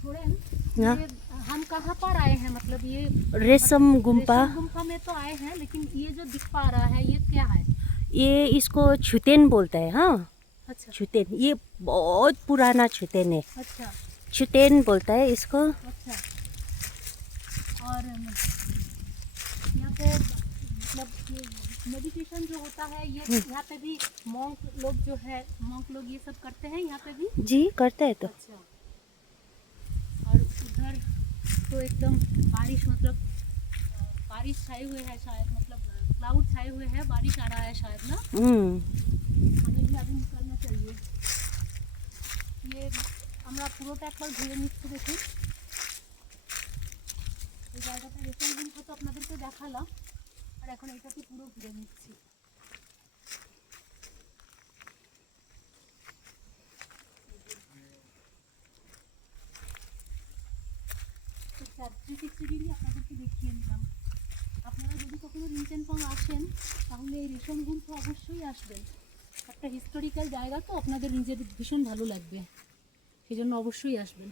छोड़ें, हाँ। ये हम कहाँ पर आए हैं, मतलब ये रेशम गुम्पा। रेशम गुम्फा में तो आए हैं, लेकिन ये जो दिख पा रहा है ये क्या है? ये इसको छुतेन बोलते हैं। हाँ, अच्छा छुतेन, ये बहुत पुराना छुतेन है। अच्छा छुतेन बोलता है इसको। अच्छा। और यहाँ पे मतलब ये मेडिटेशन जो होता है ये यहाँ पे भी मॉन्क लोग जो है, मॉन्क लोग ये सब करते हैं यहाँ पे भी? जी करता है तो। अच्छा। और उधर तो एकदम बारिश, मतलब बारिश छाए हुए है शायद, मतलब क्लाउड छाए हुए हैं, बारिश आ रहा है शायद ना। हमें भी अभी निकलना चाहिए। ये আমরা পুরোটা একবার ঘুরে নিচ্ছি, দেখুন এই জায়গাটা রেশম গুম্ফা তো আপনাদেরকে দেখালাম, আর এখন এটাকে পুরো ঘুরে নিচ্ছি। তো 360 ডিগ্রি আপনাদেরকে দেখিয়ে নিলাম। আপনারা যদি কখনো লিংচেনপং আসেন তাহলে এই রেশম গুম্ফা অবশ্যই আসবেন। একটা হিস্টোরিক্যাল জায়গা, তো আপনাদের নিজেদের ভীষণ ভালো লাগবে, সেই জন্য অবশ্যই আসবেন।